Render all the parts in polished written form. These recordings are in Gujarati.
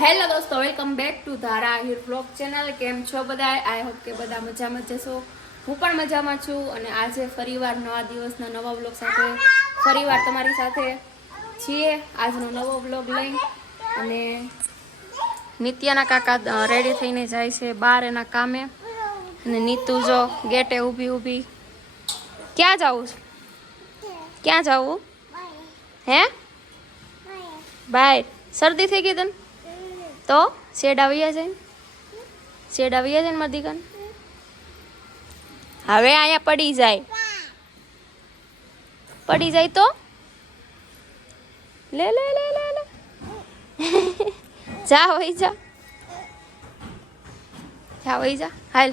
હેલો દોસ્તો, વેલકમ બેક ટુ ધારા આહિર વ્લોગ ચેનલ. કેમ છો બધા? આઈ હોપ કે બધા મજામાં જશો. હું પણ મજામાં છું અને આજે ફરીવાર નવા દિવસના નવા વ્લોગ સાથે ફરીવાર તમારી સાથે છીએ. આજનો નવો વ્લોગ લઈ અને નિત્યાના કાકા રેડી થઈને જાય છે બહાર એના કામે અને નીતુ જો ગેટે ઊભી. ક્યાં જવું? ક્યાં જવું? હે બાય શરદી થઈ ગઈ તને? તો શેડ આવી જાય ને મારી દીકન. હવે અહીંયા પડી જાય તો લે જા વઈ જા હાલ.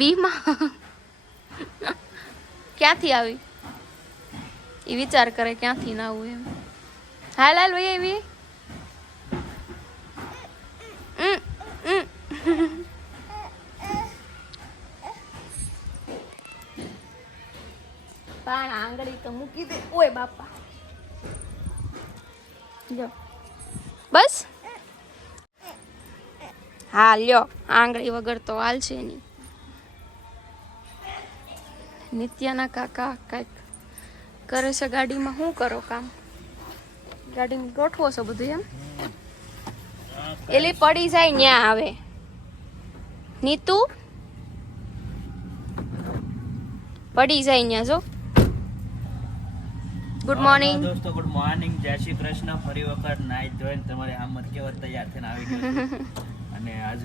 બીમાં ક્યાંથી આવી એ વિચાર કરે, ક્યાંથી ના આવું એમ. હાલ ભાઈ એવી પણ આંગળી તો મૂકી દે. ઓય બાપા જો બસ. હા લ્યો, આંગળી વગર તો હાલશે નહીં. નિત્યાના કાકા કઈક કરે છે ગાડીમાં. શું કરો કામ? ગાડીમાં ગોઠવો છો બધું એમ? એલી પડી જાય ન્યા. આવે નીતુ પડી જાય ન્યા. જો ગુડ મોર્નિંગ દોસ્તો, ગુડ મોર્નિંગ, જય શ્રી કૃષ્ણ. ફરી વખત નાઈ ધોઈને તમારે આમ કેવર તૈયાર થઈને આવી ગયો છું. અને આજ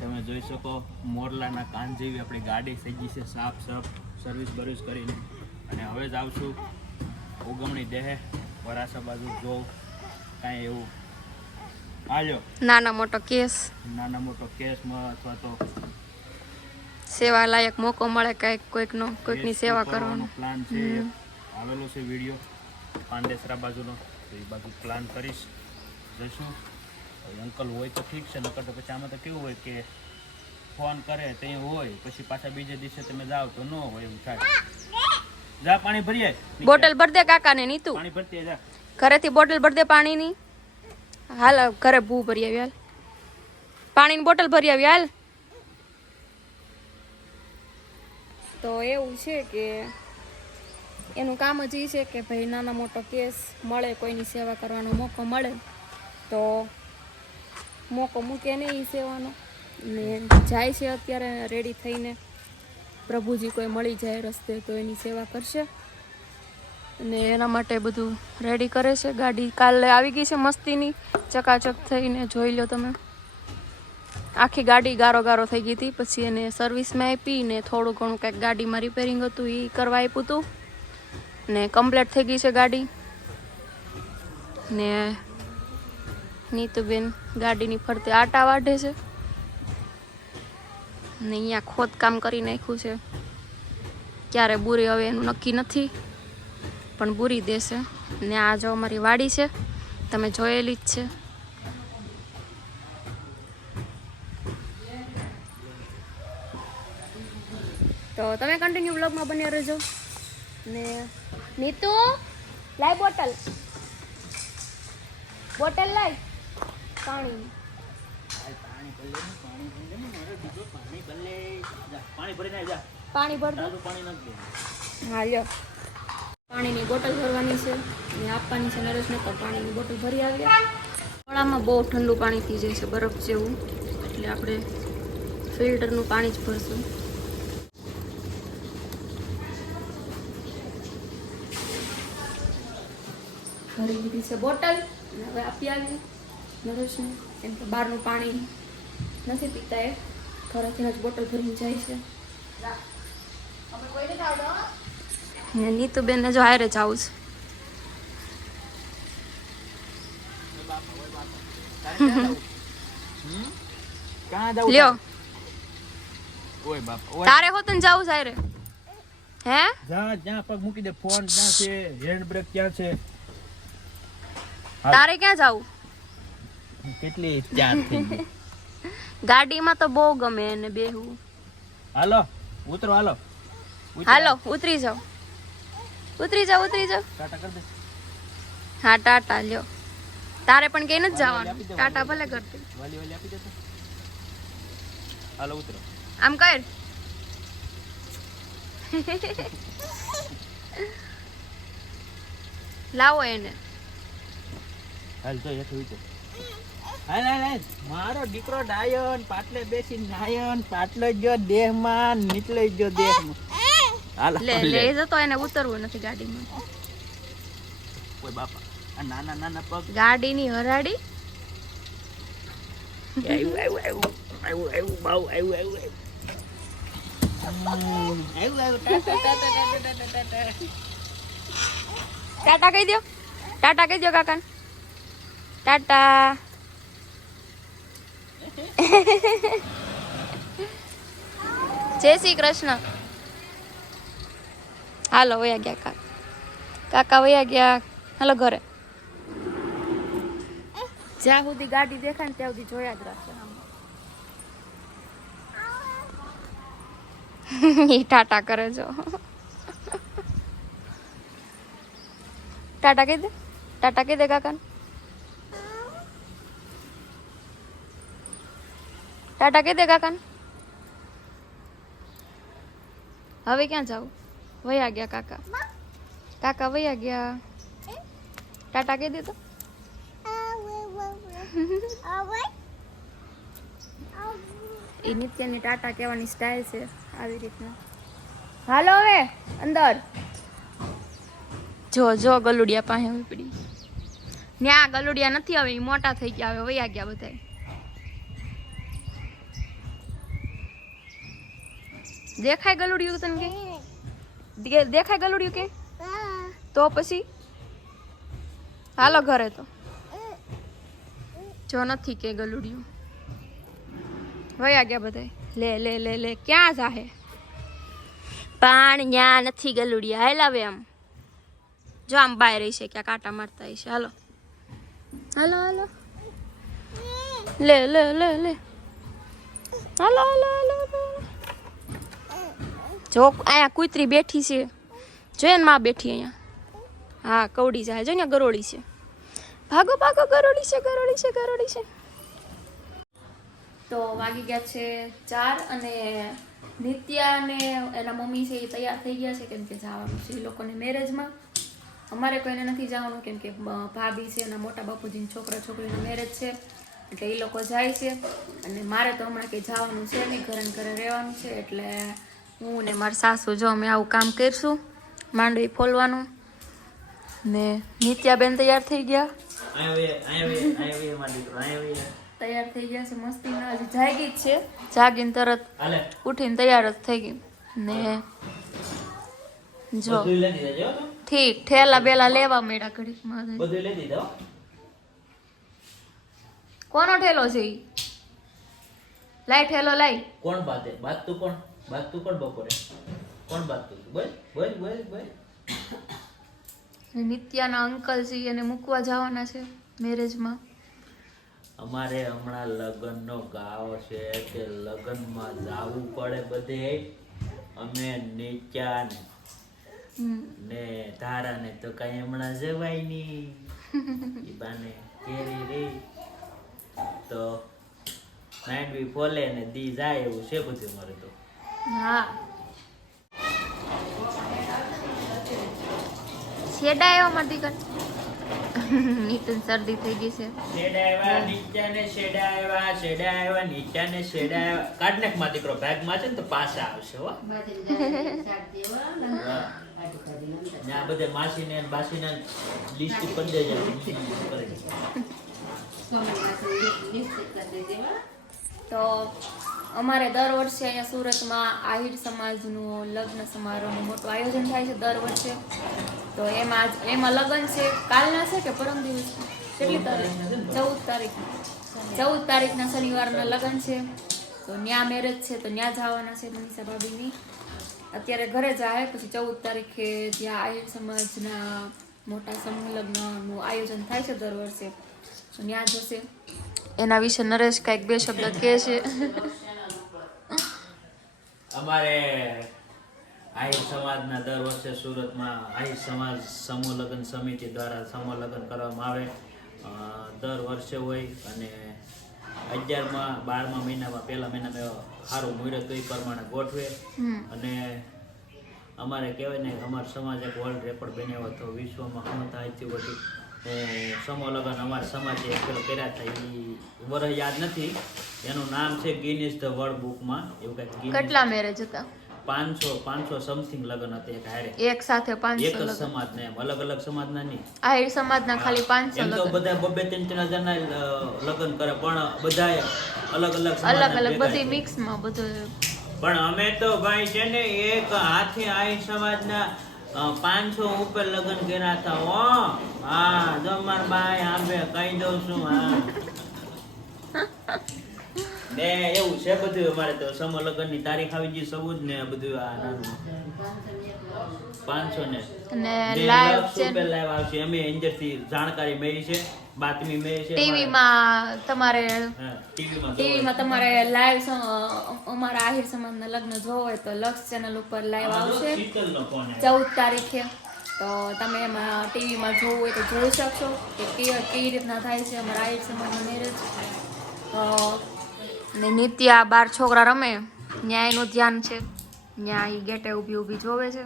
તમે જોઈ શકો મોરલાના કાન જેવી આપણી ગાડી થઈ ગઈ છે સાફ સર્વિસ કરીને. અને હવે જ આવશું ઉગમણી દેહે વરાસા બાજુ. જો કાંઈ એવું આલ્યો નાના મોટો કેસમાં અથવા તો સેવા લાયક મોકો મળે કઈક કોઈકની સેવા કરવાનો પ્લાન છે. આવેલો છે વિડીયો પાંડેસરા બાજુનો, તો એ બાજુ પ્લાન કરીશ, જઈશું. અંકલ હોય તો ઠીક છે, નકર તો પછી આમાં તો કેવું હોય કે ફોન કરે ત્યાં હોય, પછી પાછા બીજે દિવસે તમે જાઓ તો ન હોય, એવું થાય. જા પાણી ભરી આય. બોટલ ભર દે કાકા ને. નીતુ પાણી ભરતી જા, ઘરેથી બોટલ ભર દે પાણીની. હાલ ઘરે ભૂ ભરી આવી. હાલ પાણીની બોટલ ભરી આવી. હાલ. તો એવું છે કે એનું કામ જ એ છે કે ભાઈ નાના મોટો કેસ મળે, કોઈની સેવા કરવાનો મોકો મળે તો મોકો મૂકે નહીં એ સેવાનો. ને જાય છે અત્યારે રેડી થઈને. પ્રભુજી કોઈ મળી જાય રસ્તે તો એની સેવા કરશે અને એના માટે બધું રેડી કરે છે. ગાડી કાલે આવી ગઈ છે મસ્તીની, ચકાચક થઈને. જોઈ લો તમે, આખી ગાડી ગારો થઈ ગઈ હતી. પછી એને સર્વિસમાં આપી ને થોડું ઘણું કંઈક ગાડીમાં રિપેરિંગ હતું એ કરવા આપ્યું હતું ને કમ્પ્લીટ થઈ ગઈ છે ગાડી. ને નીતુબેન ગાડીની ફરતે આટા વાઢે છે ને અહીંયા ખોદકામ કરી નાખ્યું છે. ક્યારે બુરી હવે એનું નક્કી નથી, પણ બુરી દેશે. ને આ જો અમારી વાડી છે, તમે જોયેલી જ છે. તો તમે કન્ટિન્યુ વ્લોગમાં બન્યા રહેજો. ને નીતુ લાય બોટલ લાય પાણી. પાણી ભર દો. હા લ્યો, પાણીની બોટલ ભરવાની છે અને આપવાની છે નરેશને. તો પાણીની બોટલ ભરી આવ્યા. ગળામાં બહુ ઠંડુ પાણી થઈ જાય છે, બરફ જેવું, એટલે આપણે ફિલ્ટરનું પાણી જ ભરશું. ભરી લીધી છે બોટલ. હવે આપી આવી નરેશને, કેમ કે બહારનું પાણી નથી પીતા. એ ઘરેથી જ બોટલ ભરીને જાય છે. નીતુબેન જો હારે જાવું છે. લ્યો તારે હોત ને જાવું છે હારે. હે જ્યાં પગ મૂકી દે. ફોન ક્યાં છે, હેન્ડ બ્રેક ક્યાં છે? તારે ક્યાં જાવું? કેટલી ચાર થઈ ગઈ. ગાડીમાં તો બહુ ગમે એને બેહવું. હાલો ઉતરો, હાલો હાલો ઉતરી જાઓ. ઉતરી જાઓ ટાટા કર દે. હા ટાટા લ્યો તારે પણ કઈ નથી જવાનું ટાટા ભલે કરતી વાલી આપી દેતો. હાલો ઉતરો. આમ કર લાવો એને હાલ તો હેઠ ઉતર. હાલ. મારો દીકરો ડાયન પાટલે બેસી નાયન પાટલો જો દેહમાં નીચલે જો દેહમાં. હાલ લે જતો એને ઉતરવું નથી ગાડીમાં ઓય બાપા આ નાના પગ. ગાડીની હરાડી આવ્યું બાઉ આવ્યું. ટાટા કહી દો કાકા ટાટા જય શ્રી કૃષ્ણ. હાલો વયા ગયા કાકા વયા ગયા. હાલો ઘરે જ્યાં સુધી ગાડી દેખાય ને ત્યાં સુધી જોયા જ રાખજો. ઈ ટાટા કરે જો. ટાટા કહી દે કાકા. ટાટા કહી દે કાકા. હવે ક્યાં જાવ? વયા ગયા કાકા વયા ગયા. ટાટા કહી દે તો. એ નિત્યની ટાટા કહેવાની સ્ટાઇલ છે આવી રીતના. હાલો હવે અંદર જો ગલુડિયા પાસે હવે પડી. ન્યા ગલુડિયા નથી હવે મોટા થઈ ગયા હવે વયા ગયા બધા. દેખાય ગલુડિયું તને કે દેખાય ગલુડિયું કે તો પછી હાલો ઘરે તો જો નથી કે ગલુડિયું વયા ગયા બધા. લે ક્યાં જાહે પાણી ન્યા નથી ગલુડિયા. હાલ આવે આમ જો આમ બાય રહી છે ક્યાં કાંટા મારતા હશે. હાલો લે હાલો જો અહીંયા કૂતરી બેઠી છે જોઈ ને માં બેઠી અહીંયા. હા કવડી જાય જો ને ગરોળી છે. ભાગો ગરોળી છે. તો વાગી ગયા છે 4 અને નિત્યા અને એના મમ્મી છે એ તૈયાર થઈ ગયા છે કેમ કે જવાનું છે એ લોકોને મેરેજમાં. અમારે કોઈને નથી જવાનું કેમ કે ભાભી છે એના મોટા બાપુજીની છોકરા છોકરીનું મેરેજ છે એટલે એ લોકો જાય છે અને મારે તો હમણાં કંઈ જવાનું છે નહીં ઘરે ને ઘરે રહેવાનું છે એટલે હું ને મારા સાસુ જો અમે આવું કામ કરીશું માંડવી ફોલવાનું. ને નિત્યાબેન તૈયાર થઈ ગયા તૈયાર થઈ ગયા છે મસ્તીમાં. હજી જાગી જ છે જાગીને તરત ઉઠીને તૈયાર જ થઈ ગઈ ને જો ઠીક ઠેલા બેલા લેવા મળ્યા ઘડીકમાં. કોનો ઠેલો છે ઈ? લાઈ ઠેલો લાઈ. કોણ બાતું કોણ બપોરે કોણ બાતું બોલ. નિત્યાના અંકલ છે એને મૂકવા જવાના છે મેરેજમાં. અમારે હમણાં લગ્નનો ગાવ છે કે લગ્નમાં જાવું પડે બધે. અમે નિત્યા ને ધારા ને તો કઈ હમણાં જવાય નહીં. ઈ બાને કેરી રહી તો નાઈટ ફોલે ને દી જાય એવું છે બધું મારે તો. હા શેડા આવ્યો મારી દીકરા. નીતન શરદી થઈ ગઈ છે. શેડા આવ્યા નીચાને શેડા આવ્યા નીચાને શેડા આવ્યા. કાઢ નાખ માં દીકરો બેગમાં છે ને તો પાછા આવશે હો. ના બધે માસીને અને બાસીને લિસ્ટ કરી દેજો. તો અમારે દર વર્ષે અહીંયા સુરતમાં આહિર સમાજનું લગ્ન સમારોહનું મોટું આયોજન થાય છે દર વર્ષે. તો એમાં લગ્ન છે કાલના છે કે પરમ દિવસ કેટલી તારીખ? 14 તારીખના શનિવારના લગ્ન છે. તો ન્યા મેરેજ છે તો ન્યા જવાના છે મનીષા ભાભીની. અત્યારે ઘરે જાય પછી 14 તારીખે જ્યાં આહિર સમાજના મોટા સમૂહ લગ્નનું આયોજન થાય છે દર વર્ષે તો ન્યા જશે. એના વિશે નરેશ કાંઈક 2 શબ્દ કહે છે. અમારે આહિર સમાજના દર વર્ષે સુરતમાં આહિર સમાજ સમૂહ લગ્ન સમિતિ દ્વારા સમૂહ લગ્ન કરવામાં આવે. દર વર્ષે હોય અને 11મા 12મા મહિનામાં પહેલા મહિનામાં સારું મુહૂર્ત હોય એ પ્રમાણે ગોઠવે. અને અમારે કહેવાય ને અમારો સમાજ એક વર્લ્ડ રેકોર્ડ બનાવ્યો હતો વિશ્વમાં શું થાય છે બધું સમૂહ લગ્ન અમારા સમાજે એક પેલો કર્યા હતા. એ વર્ષ યાદ નથી, એનું નામ છે ગિનિસ ધ વર્લ્ડ બુકમાં એવું કંઈક. કેટલા મેરેજ હતા? 500 સમથિંગ લગ્ન હતા એક હારે, એક સાથે 500 એક જ સમાજના, એમ અલગ અલગ સમાજના નહીં. આહિર સમાજના ખાલી 500 એમ તો લગ્ન. બધા 2-3 હજારના લગ્ન કરે પણ બધા અલગ અલગ અલગ અલગ બધી મિક્સમાં બધું. પણ અમે તો ભાઈ છે ને એક હાથે આહિર સમાજના 500 ઉપર લગ્ન કર્યા હતા. હો હા જો માર બાઈ આંબે કહી દઉં છું. હા ને એવું છે બધું અમારે તો સમૂહ લગ્નની તારીખ આવી ગઈ સબૂત ને બધું આ નાનું 500 ને અને લાઈવ સુપર લાઈવ આવશે. અમે અંદરથી જાણકારી મેળવી છે, બાતમી મેળવી છે. ટીવીમાં તમારે ટીવીમાં તમારે લાઈવ અમારા આહિર સમાજના લગ્ન જોવો હોય તો લક્ષ ચેનલ ઉપર લાઈવ આવશે શીતલનો ફોન 14 તારીખે. તો તમે એમાં ટીવીમાં જોવું હોય તો જોઈ શકશો કે કેવી રીતના થાય છે અમારા આહિર સમાજના મેરેજ. ને નિત્યા 12 છોકરા રમે ત્યાં એનું ધ્યાન છે, ત્યાં એ ગેટે ઊભી જોવે છે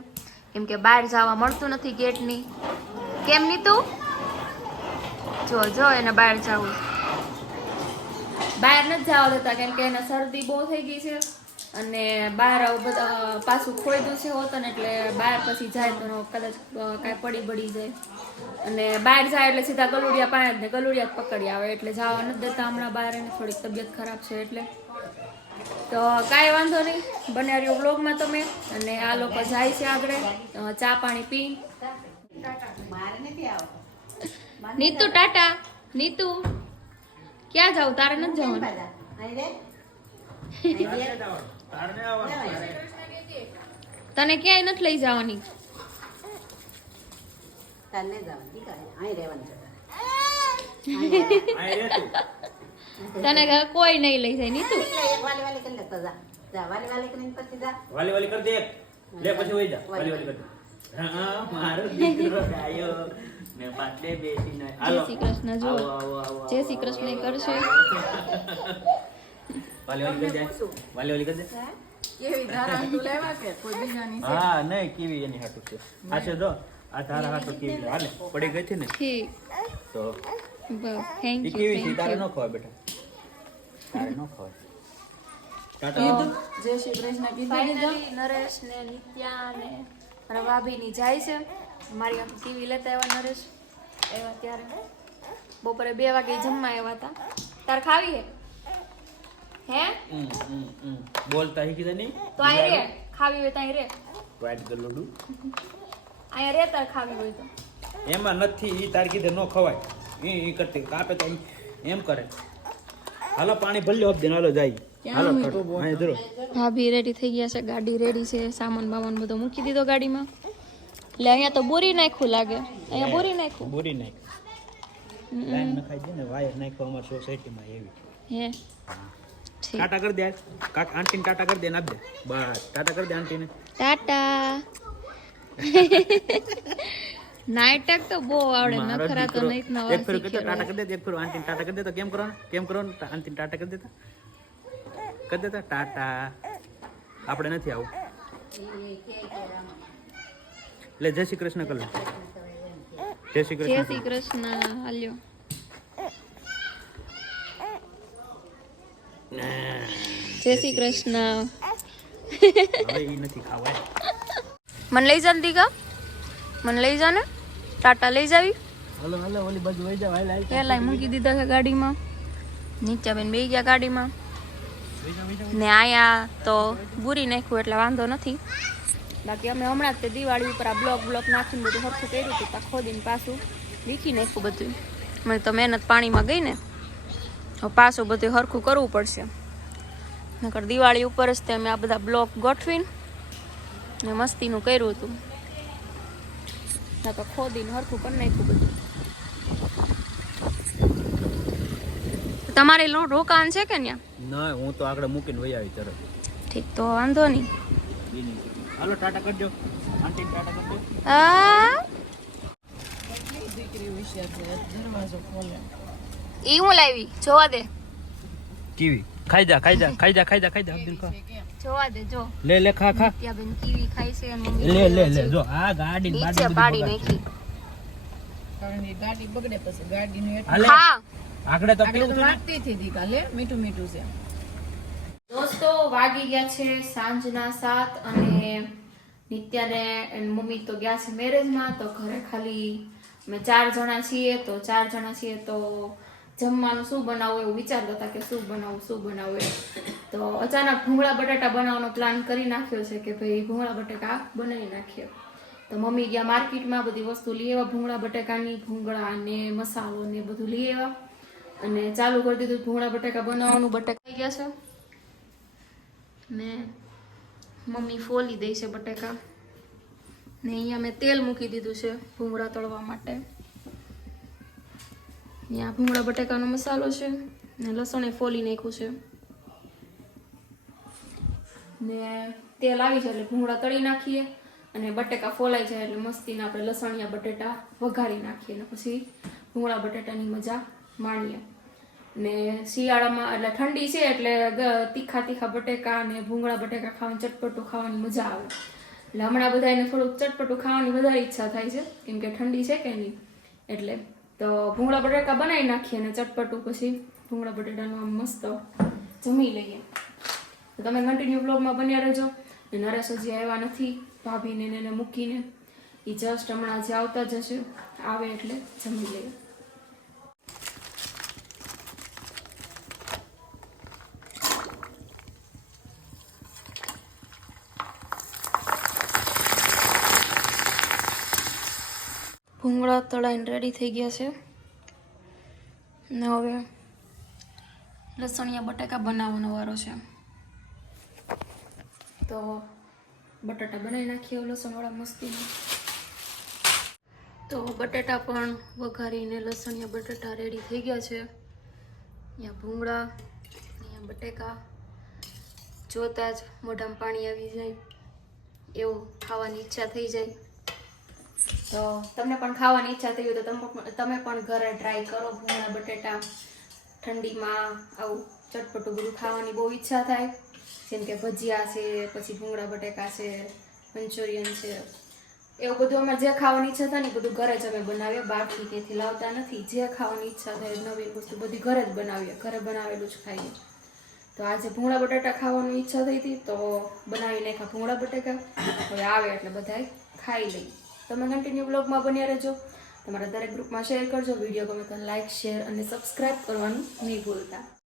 કેમ કે બહાર જવા મળતું નથી ગેટની. કેમ નીતું? જો એને બહાર જવું, બહાર નથી જવા દેતા કેમ કે એને શરદી બહુ થઈ ગઈ છે અને બહાર બધા પાછું ખોઈદું છે હોતું ને એટલે બહાર પછી જાય તો કદાચ કાંઈ પડી જાય અને બહાર જાય એટલે સીધા ગલુડિયા પાણી ને ગલુડિયા જ પકડી આવે એટલે જવા નથી દેતા હમણાં બહાર. એને થોડીક તબિયત ખરાબ છે એટલે. તો કાંઈ વાંધો નહીં, બન્યા રહ્યો વ્લોગમાં તમે. અને આ લોકો જાય છે આગળ ચા પાણી પી. નીતુ ટાટા. નીતુ ક્યાં જાવ? તારે નથી જવાનું? તને ક્યાંય નથી લઈ જવાની. તને કોઈ નહીં લઈ જાય નીતુ. વાલી વાલી કર દે લે પછી હોઈ જા. વાલી વાલી કર દે. હા મારો દીકરો આયો મે પાટલે બેસીને. જય શ્રી કૃષ્ણ. જો આવો જય શ્રી કૃષ્ણ કરશે. વાલી વાલી કર દે. વાલી વાલી કર દે. કેવી ધારા તું લેવા કે કોઈ બીજાની છે? હા નહીં કેવી એની હાટુ છે. આ છે જો આ ધારા હાટુ કેવી લે. હાલે પડી ગઈ છે ને ઠીક. તો બસ થેન્ક ઈ યુ. કેવી છે તારે નો ખવાય બેટા, તારે નો ખવાય. ટાટા જય શ્રી કૃષ્ણ કીધું. નરેશ ને નિત્યા ને મારા ભાભીની જાય છે. મારી આમ ટીવી લેતા આવ્યા નરેશ આવ્યા ત્યારે બપોરે 2 વાગે જમવા આવ્યા હતા. તાર ખાવી હે? બોલતા શીખી નહીં તો આય રે ખાવી હોય તો આય રે. વાઈટ ગલોડું આય રે તાર ખાવી હોય તો. એમાં નથી ઈ તાર કીધે નો ખવાય. ઈ કરતી કાપે તો એમ કરે. હાલો પાણી ભલ્યો હબ દે હાલો જાય. હાલો અહીં ધરો. ભાભી રેડી થઈ ગયા છે, ગાડી રેડી છે, સામાન બામાન બધો મૂકી દીધો ગાડીમાં. એટલે અહીંયા તો બોરી નાખ્યું લાગે. અહીંયા બોરી નાખ્યું. બોરી નાખ. લાઈન નખાઈ દે ને વાયર નાખો અમાર સોસાયટીમાં એવી. હે ઠીક. ટાટા કરી દે. કાક આંટીને ટાટા કરી દે નાખ દે. બસ ટાટા કરી દે આંટીને. ટાટા. નાટક તો બહુ આવડે, નખરા તો નહીં નવા એક ફેર કહેતો ટાટા કરી દે, એક ફેર આંટીને ટાટા કરી દે તો કેમ કરવાનું? કેમ કરવાનું? આંટીને ટાટા કરી દેતા. કરી દેતા ટાટા. આપણે નથી આવું. એટલે જય શ્રી કૃષ્ણ કર લે. જય શ્રી જય કૃષ્ણ. શ્રી કૃષ્ણ. હાલ્યો. જય શ્રી કૃષ્ણ. હવે ઈ નથી ખાવાય. મને લઈ જા ને દીકા, મને લઈ જા ને. ટાટા લઈ જાવી. હાલો હાલો ઓલી બાજુ વઈ જાવ. હાલ હાલ. પેલા મૂકી દીધા છે ગાડીમાં. નીચે બેન બેસી ગયા ગાડીમાં. ને આયા તો બુરી નાખ્યું એટલે વાંધો નથી. બાકી અમે હમણાં જ તે દિવાળી ઉપર આ બ્લોક નાખીને બધું હરખું કર્યું હતું. ત્યાં ખોદીને પાછું લીખી નાખ્યું બધું. મને તો મહેનત પાણીમાં ગઈ ને, હવે પાછું બધું હરખું કરવું પડશે. નકર દિવાળી ઉપર જ તે અમે આ બધા બ્લોક ગોઠવીને ને મસ્તીનું કર્યું હતું. તો ખોદીને હરખું કરી નાખ્યું બધું. તમારે રોકાણ છે કે ત્યાં? ના હું તો આગળ મૂકીને વઈ આવી તરત. ઠીક તો વાંધો નહીં. હાલો ટાટા કરજો આંટી ટાટા કરજો હા ઈ હું લાવી જોવા દે કીવી ખાઈ જા અબ્દુલ ખા જોવા દે જો લે ખા ત્યાં બેન કીવી ખાય છે અને મમ્મી લે જો આ ગાડી નીચે પાડી નાખી ગાડી બગડે પછી ગાડીનું હાલે હા આગળ તો એટલે તો વાગતી હતી દી કાલે મીઠું મીઠું છે દોસ્તો વાગી ગયા છે સાંજના 7 અને નિત્યાને એની મમ્મી તો ગયા છે મેરેજમાં તો ઘરે ખાલી અમે 4 જણા છીએ તો જમવાનું શું બનાવવું એવું વિચારતા હતા કે શું બનાવવું તો અચાનક ભૂંગળા બટાટા બનાવવાનો પ્લાન કરી નાખ્યો છે કે ભાઈ ભૂંગળા બટાકા બનાવી નાખ્યો તો મમ્મી ગયા માર્કેટમાં બધી વસ્તુ લઈ આવ્યા ભૂંગળા બટાકાની ભૂંગળા ને મસાલો ને બધું લઈ આવ્યા અને ચાલુ કરી દીધું ભૂંગળા બટાકા બનાવવાનું બટાકા થઈ ગયા છે ને મમ્મી ફોલી દે છે બટાકા ને અહીંયા મેં તેલ મૂકી દીધું છે ભૂંગળા તળવા માટે ત્યાં ભૂંગળા બટાકાનો મસાલો છે ને લસણ ફોલી નાખ્યું છે ને તેલ આવી જાય એટલે ભૂંગળા તળી નાખીએ અને બટાકા ફોલાઈ જાય એટલે મસ્તીને આપણે લસણિયા બટેટા વઘારી નાખીએ ને પછી ભૂંગળા બટાટાની મજા માણીએ ને શિયાળામાં એટલે ઠંડી છે એટલે તીખા બટેકા અને ભૂંગળા બટેકા ખાવાની ચટપટું ખાવાની મજા આવે એટલે હમણાં બધાને થોડુંક ચટપટું ખાવાની વધારે ઈચ્છા થાય છે કેમ કે ઠંડી છે કે નહીં એટલે તો ભૂંગળા બટેકા બનાવી નાખીએ અને ચટપટું પછી ભૂંગળા બટેટાનું આમ મસ્ત જમી લઈએ તો તમે કન્ટિન્યુ બ્લોગમાં બન્યા રહેજો ને નરેશ હજી આવ્યા નથી ભાભીને એને મૂકીને એ જસ્ટ હમણાં જે આવતા જશે આવે એટલે જમી લઈએ ભૂંગળા તળાઈને રેડી થઈ ગયા છે ને હવે લસણિયા બટાકા બનાવવાનો વારો છે તો બટાટા બનાવી નાખીએ લસણવાળા મસ્તીમાં તો બટાટા પણ વઘારીને લસણિયા બટાટા રેડી થઈ ગયા છે અહીંયા ભૂંગળા અહીંયા બટાકા જોતા જ મોઢામાં પાણી આવી જાય એવું ખાવાની ઈચ્છા થઈ જાય તો તમને પણ ખાવાની ઈચ્છા થઈ હોય તો તમે પણ ઘરે ટ્રાય કરો ભૂંગળા બટેટા ઠંડીમાં આવું ચટપટું બધું ખાવાની બહુ ઈચ્છા થાય જેમ કે ભજીયા છે પછી ભૂંગળા બટેકા છે મંચુરિયન છે એવું બધું અમારે જે ખાવાની ઈચ્છા થાય ને બધું ઘરે જ અમે બનાવીએ બહારથી ક્યાંથી લાવતા નથી જે ખાવાની ઈચ્છા થાય નવી વસ્તુ બધી ઘરે જ બનાવીએ ઘરે બનાવેલું જ ખાઈએ તો આજે ભૂંગળા બટાટા ખાવાની ઈચ્છા થઈ હતી તો બનાવી નાખ્યા ભૂંગળા બટાકા હવે આવે એટલે બધાય ખાઈ લઈએ તમે કન્ટિન્યુ બ્લોગમાં બન્યા રહેજો તમારા દરેક ગ્રુપમાં શેર કરજો વિડીયો ગમે તો લાઇક શેર અને સબસ્ક્રાઇબ કરવાનું નહીં ભૂલતા